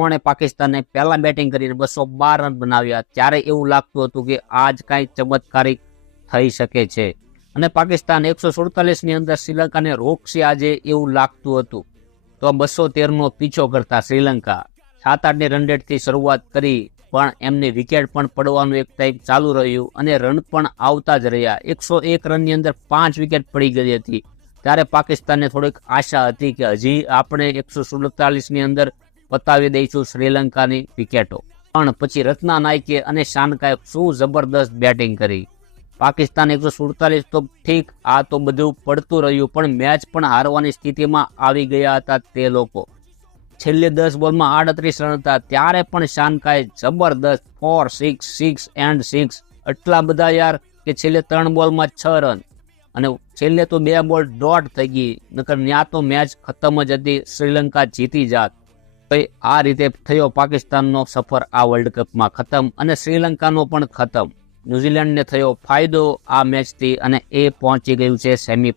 પ્રમાણે પાકિસ્તાને પહેલા બેટિંગ કરીને 212 રન બનાવ્યા ત્યારે એવું લાગતું હતું કે આજ કાંઈ ચમત્કારિક થઈ શકે છે અને પાકિસ્તાન 147 ની અંદર શ્રીલંકાને રોકશે આજે એવું લાગતું હતું. તો 213 નો પીછો કરતા શ્રીલંકા 7-8 ની રન રેટથી શરૂઆત કરી પણ એમની વિકેટ પણ પડવાનું એક ટાઈમ ચાલુ રહ્યું અને રન પણ આવતા જ રહ્યા. 101 રનની અંદર 5 વિકેટ પડી ગઈ હતી. ત્યારે પાકિસ્તાનને થોડીક આશા હતી કે હજી આપણે 147 ની અંદર પતાવી દઈશું શ્રીલંકાની વિકેટો. પણ પછી રત્ના નાયકે અને શાનકાએ શું જબરદસ્ત બેટિંગ કરી. પાકિસ્તાન 147 તો ઠીક, આ તો બધું પડતું રહ્યું પણ મેચ પણ હારવાની સ્થિતિમાં આવી ગયા હતા તે લોકો. છેલ્લે 10 બોલમાં 38 રન હતા ત્યારે પણ શાનકાએ જબરદસ્ત 4, 6, 6 and 6 એટલા બધા યાર કે છેલ્લે 3 બોલમાં 6 રન અને છેલ્લે તો 2 બોલ ડોટ થઈ ગઈ, નકર ત્યાં તો મેચ ખતમ જ હતી, શ્રીલંકા જીતી જાત. આ રીતે થયો પાકિસ્તાનનો સફર આ વર્લ્ડ કપમાં ખતમ અને શ્રીલંકાનો પણ ખતમ. ન્યુઝીલેન્ડને થયો ફાયદો આ મેચથી અને એ પહોંચી ગયું છે સેમી